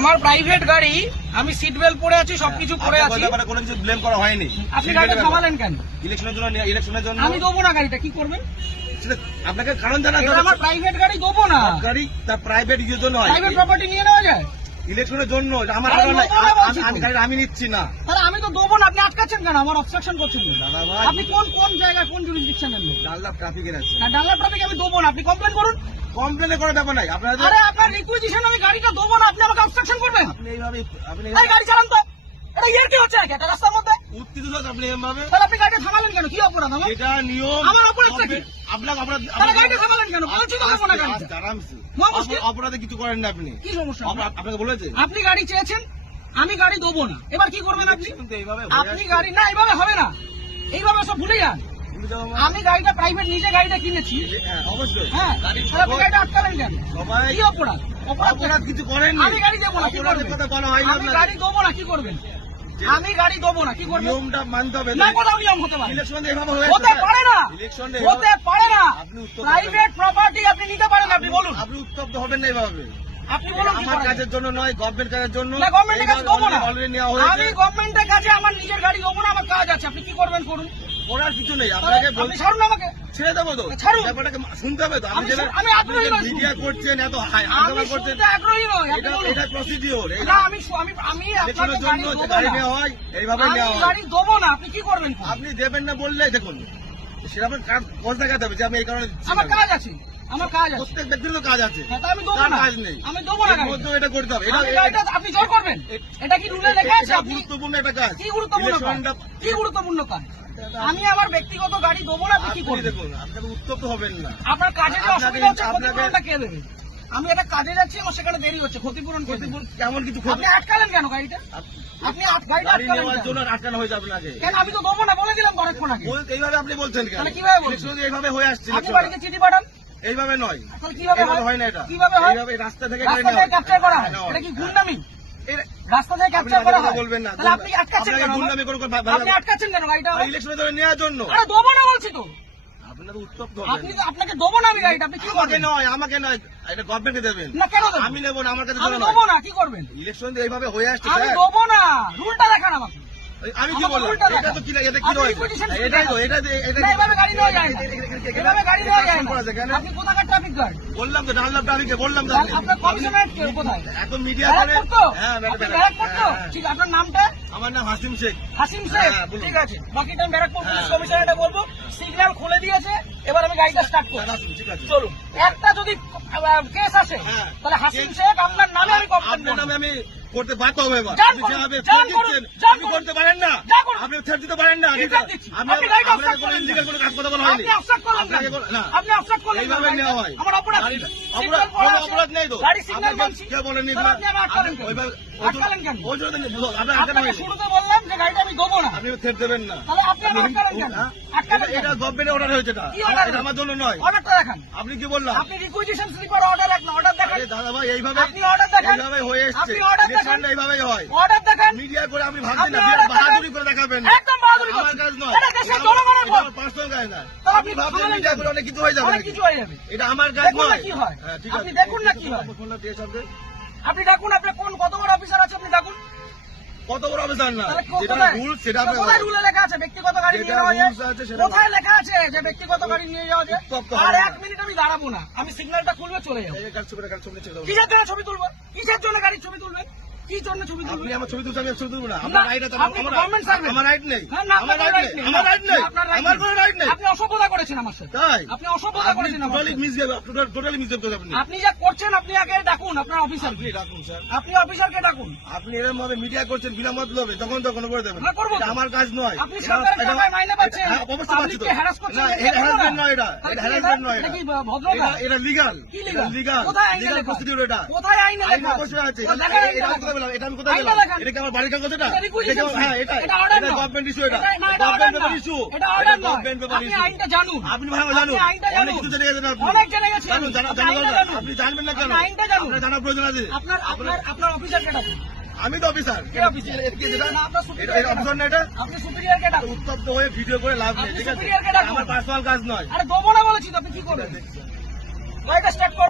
আমার প্রাইভেট গাড়ি, আমি সিট বেল্ট পরে আছি, সবকিছু পরে আছি, কোনো কিছু ব্লেম করা হয়নি। আপনি গাড়িটা থামালেন কেন? ইলেকশনের জন্য আমি দেবো না গাড়িটা, কি করবেন? আপনাকে কারণ জানা, আমার প্রাইভেট গাড়ি দেবো না। গাড়ি তার প্রাইভেট ইউজের জন্য হয়, প্রাইভেট প্রপার্টি নিয়ে নেওয়া যায় ইলেকশনের জন্য। আমার গাড়ি আমি নিচ্ছি না, তাহলে আমি তো দেবো না। আপনি আটকাচ্ছেন কেন? আমার অবস্ট্রাকশন করছেন। দাদা ভাই, আপনি কোন জায়গায়, কোন জুরিসডিকশনের লোক? ডাল্লা ট্রাফিকের আছে। ডাল্লা ট্রাফিক আমি দেবো না, আপনি কমপ্লেন করুন। কমপ্লেন করার ব্যাপার নাই আপনাদের। আরে আপনার রিকুইজিশন আমি গাড়িটা দেবো না, আপনি আমাকে অবস্ট্রাকশন করবেন? আপনি এইভাবে গাড়ি চালান তো, এটা ইয়ার কি হচ্ছে নাকি একটা রাস্তার মধ্যে? উত্তেজিত আপনি এভাবে, তাহলে আপনি গাড়িটা থামালেন কেন? কি অপরাধ আমার? এটা নিয়ম। আমার অপরাধটা কি? আপনাকে অপরাধ, তাহলে গাড়িটা থামালেন কেন? বলছি তো দেবো না গাড়িটা। অপরাধে কিছু করেন না আপনি। কি সমস্যা? আপনাকে বলেছে আপনি গাড়ি চেয়েছেন, আমি গাড়ি দেবো না, এবার কি করবেন আপনি? এইভাবে আপনি গাড়ি না, এইভাবে হবে না, এইভাবে সব ভুলে যান। আমি গাড়িটা প্রাইভেট নিজে গাড়িটা কিনেছি। অবশ্যই। হ্যাঁ, তাহলে আপনি গাড়িটা আটকালেন কেন? কি অপরাধ? অপরাধ কিছু করেন। আমি গাড়ি দেবো না, কি করবেন? কথা বলা হয় না। আমি গাড়ি দেবো না, কি করবেন? আমি গাড়ি দেবো না, কি করবেন? নিয়মটা মানতে হবে। না, কোথাও নিয়ম হতে পারে? ইলেকশনে এভাবে হতে পারে না, ইলেকশনে হতে পারে না। আপনি উত্তপ্ত প্রাইভেট প্রপার্টি আপনি নিতে পারেন, আপনি বলুন। আপনি উত্তপ্ত হবেন না এইভাবে। আপনি বলুন কি আমার করা কাজের যায়? জন্য নয়, গভর্নমেন্ট কাজের জন্য। না, গভর্নমেন্টের কাছে দেবো না। অলরেডি নেওয়া আমি হয়েছে। গভর্নমেন্টের কাছে আমার নিজের গাড়ি দেবো না, আমার কাজ আছে। আপনি কি করবেন করুন, করার কিছু নেই। আপনাকে আপনি ছাড়ুন আমাকে। ছেড়ে দেবো তো, ছাড়ুন। ব্যাপারটাকে শুনতে হবে তো। আমি আগ্রহী নই। মিডিয়া করছেন, এত আমি শুনতে আগ্রহী নই, আপনি বলুন। এটা প্রসিডিওর। না, আমি আপনাকে ইলেকশনের গাড়ি জন্য দেবো গাড়ি না। নেওয়া হয়, এইভাবে আমি নেওয়া হয়। গাড়ি দেবো না, আপনি কি করবেন? আপনি দেবেন না বললে দেখুন, সেটা আপনার কাজ দেখাতে হবে যে আমি এই কারণে দিচ্ছি আমার না। কাজ আছে, আমার কাজ আছে। প্রত্যেক ব্যক্তির তো কাজ আছে, হ্যাঁ, তা আমি দেবো কার না। কাজ নেই? আমি দেবো না এর গাড়িটা। মধ্যেও এটা করতে হবে। আমি গাড়িটা আপনি জোর করবেন? এটা কি রুলে লেখা আছে? এটা আপনি গুরুত্বপূর্ণ একটা কাজ। কি গুরুত্বপূর্ণ কাজ? ইলেকশনটা কি গুরুত্বপূর্ণ কাজ? আমি আমার ব্যক্তিগত গাড়ি দেবো না, আপনি কি আপনি করবেন? দেখুন, আপনাকে উত্তপ্ত হবেন না। আপনার কাজে যে আপনাকে- অসুবিধা হচ্ছে, আপনাকে- ক্ষতিপূরণটা কে দেবে? আমি একটা কাজে যাচ্ছি, আমার সেখানে দেরি হচ্ছে, ক্ষতিপূরণ কে দেবে? কেমন কিছু আপনি আটকালেন কেন গাড়িটা? আপনি গাড়িটা গাড়ি আটকালেন নেওয়ার কেন? জন্য আটকানো হয়েছে আপনাকে। কেন? আমি তো দেবো না বলে দিলাম অনেকক্ষণ আগে। এইভাবে আপনি বলছেন কেন? তাহলে কিভাবে বলছেন? ইলেকশন এইভাবে হয়ে আসছে। আপনি ইলেকশনটা। বাড়িতে চিঠি পাঠান, এইভাবে নয়, তাহলে কিভাবে এইভাবে হয়? হয় না। এটা কিভাবে হয়? এইভাবে রাস্তা থেকে গাড়ি রাস্তা নেওয়া থেকে ক্যাপচার করা হয়, নেওয়া এটা কি গুন্ডামি? এর- রাস্তা থেকে আপনি ক্যাপচার করা হয়? বলবেন না। তাহলে আপনি আটকাচ্ছেন আপনাকে কেন? গুন্ডামি করে আপনি আটকাচ্ছেন কেন গাড়িটা? ইলেকশনে ধরে নেওয়ার জন্য। আরে দেবো না বলছি তো। আপনাকে উত্তপ্ত আপনি তো, আপনাকে দেবো না আমি গাড়িটা, আপনি কি আমাকে করবেন? নয়, আমাকে নয়, এটা গভর্নমেন্টকে দেবেন। না, কেন দেবো? আমি নেবো না, আমার কাছে আমি জন্য দেবো নয়। না, কি করবেন? ইলেকশন এইভাবে হয়ে আসছে আমি স্যার। দেবো না, রুলটা দেখান আমাকে। আমি কি আমাকে বললাম? উল্টা এটা দেখান। তো কি না, এটা কি আপনি রয়েছে? requisition এটাই তো, দেখান। এটা না, এভাবে গাড়ি নেওয়া যায় না। এভাবে গাড়ি নেওয়া যায় না। কেন? আপনি কোথাকার ট্রাফিক গার্ড? বললাম তো, ডানলাম ট্রাফিকে বললাম তো। আপনার কমিশনারেট কোথায়? এখন মিডিয়া করে। ব্যারাকপুর তো? হ্যাঁ, আপনি ব্যারাকপুর তো? ঠিক, আপনার নামটা? আমার নাম হাসিম শেখ। হাসিম শেখ। হ্যাঁ, বলুন। ঠিক আছে, বাকিটা আমি ব্যারাকপুর পুলিশ হ্যাঁ। কমিশনারেটে বলবো। সিগন্যাল খুলে দিয়েছে, এবার আমি গাড়িটা স্টার্ট করব। ঠিক আছে, চলুন। একটা যদি কেস আসে, হ্যাঁ। তাহলে হাসিম শেখ আপনার নামে আমি কমপ্লেন আপনার করব। নামে আমি করতে বাধ্য হবে এবার। যান আপনি করুন, যেভাবে যান threat করুন, দিচ্ছেন, যান আপনি করুন। করতে পারেন না। যান করুন। আপনি threat দিতে পারেন না। কি threat দিচ্ছি? আপনি গাড়িটা আপনাকে obstruct কোনো করলেন illegal কেন? কোনো কাজ কথা বলা হয়নি। আপনি obstruct করলেন আপনাকে কেন? না। আপনি obstruct করলেন কেন? এইভাবে নেওয়া হয়। আমার অপরাধ কি? অপরাধ, সিগন্যাল পড়া কোনো আছে। অপরাধ নেই তো। গাড়ি সিগন্যাল আপনাকে মানছি। কে বলেনি? তাহলে আপনি আমাকে আটকালেন কেন? ওইভাবে- আটকালেন কেন? ওই জন্য তো আপনার আটকানো আপনাকে হয়নি। শুরুতে বললাম যে গাড়িটা আমি দেবো না। আপনি থ্রেট দেবেন না। তাহলে আপনি আমাকে আটকালেন কেন? হ্যাঁ? আটকালেন কেন? এটা গভর্নমেন্টের অর্ডার হয়েছে। এটা কি order? এটা আমার জন্য নয়। অর্ডারটা দেখান। আপনি কি বললাম? আপনি রিকুইজিশন স্লিপার অর্ডার রাখুন, অর্ডার দেখান। আরে দাদা ভাই, এইভাবে আপনি order দেখান। এইভাবে হয়ে এসছে। আপনি order দেখান। ইলেকশনটা এইভাবেই হয়। অর্ডার দেখান। মিডিয়া করে আপনি ভাবছেন আপনি না, order দেখান। বাহাদুরি করে দেখাবেন। একদম বাহাদুরি আমার করছেন। কাজ নয়। এটা দেশের জনগণের ভোট। পার্সোনাল কাজ না। তাহলে আপনি আপনি ভাবছেন থামালেন মিডিয়া কেন? করে অনেক কিছু হয়ে যাবে অনেক নাকি? কিছু হয়ে যাবে। এটা আমার কাজ দেখুন না নয়। কি হয়। হ্যাঁ, ঠিক আপনি আছে। দেখুন না কি হয়। ফোনটা দিয়ে সবকে। আপনি ডাকুন, আপনার কত বড় অফিসার আছে আপনি ডাকুন। কত বড় অফিসার না, তাহলে যেটা কোথায়? রুল সেটা কোথায় রুলে লেখা আছে ব্যক্তিগত গাড়ি নিয়ে যেটা যাওয়া যায়? rules আছে সেটা কোথায় লেখা আছে যে ব্যক্তিগত গাড়ি নিয়ে যাওয়া যায়? উত্তপ্ত আর হবে এক না। মিনিট আমি দাঁড়াবো না, আমি সিগন্যালটা খুলবে চলে যাবো। এই কাজ করে কাজ চলে চলে যাবে। কিসের জন্য ছবি তুলবেন? কিসের জন্য গাড়ির ছবি তুলবেন? কি জন্য ছবি আপনি তুলবেন? আমার ছবি তুলতে আমি ছবি তুলবো না। না, আমার রাইট আছে। আপনি government servant। আমার রাইট নেই। না, না, আমার আপনার রাইট right নেই। নেই। আমার রাইট নেই। আপনার right আমার নেই। কোনো রাইট নেই। আপনি অসভ্যতা করেছেন আমার সাথে। তাই আপনি অসভ্যতা করেছেন আমার টোটালি সাথে। মিসবিহেভ, টোটালি মিসবিহেভ করেছেন আপনি। আপনি যা করছেন আপনি আগে ডাকুন আপনার অফিসার। আপনি ডাকুন স্যার। আপনি অফিসারকে ডাকুন। আপনি এরকম ভাবে মিডিয়া করছেন বিনা মতলবে, তখন তখন করে দেবেন। না, করবো তো। এটা আমার কাজ নয়। আপনি সরকারের টাকায় মাইনে পাচ্ছেন, হ্যাঁ, অবশ্যই পাচ্ছি তো। পাবলিককে harass করছেন, না, এটা এটা করবো না। harassment নয়, এটা তাহলে এটা কি harassment নয়, এটা এটা কি ভদ্রতা? এটা লিগাল। কি legal? লিগাল। কোথায় আইনে লিগাল লেখা? প্রসিডিউর এটা। কোথায় আইনে আইন লেখা আছে? অবশ্যই আছে। ও, দেখান এটা আমি আইনটা কোথায় পেলাম? এটা আমি কোথায় আইনটা পেলাম? দেখান। এটা কি আমার বাড়ির কাগজ এটা? এটা requisition এটা কি- হ্যাঁ, এটা এটা order এটা নয়। গভর্নমেন্ট ইস্যু এটা। না, এটা order গভর্নমেন্ট নয়। Paper issue. এটা order নয়। গভর্নমেন্ট পেপার আপনি ইস্যু। আইনটা জানুন। আপনি ভালো জানুন। আপনি আইনটা অনেক জানুন। কিছু জেনে গেছেন আপনি। অনেক জেনে গেছেন। জানুন, জানা আপনি আইনটা দরকার। জানুন। আপনি জানবেন না কেন? আপনি আইনটা জানুন। আপনার জানার প্রয়োজন আছে। আপনার অফিসারকে ডাকুন। আমি তো অফিসার। কে অফিসার? যেটা না, আপনার superior এটা অফিসার না এটা? আপনি সুপিরিয়রকে ডাকুন। উত্তপ্ত হয়ে ভিডিও করে লাভ নেই, আপনি ঠিক আছে? superior কে ডাকুন। আমার পার্সোনাল কাজ নয়। আরে দেবো না বলেছি তো, আপনি কি করবেন? গাড়িটা স্টার্ট করুন।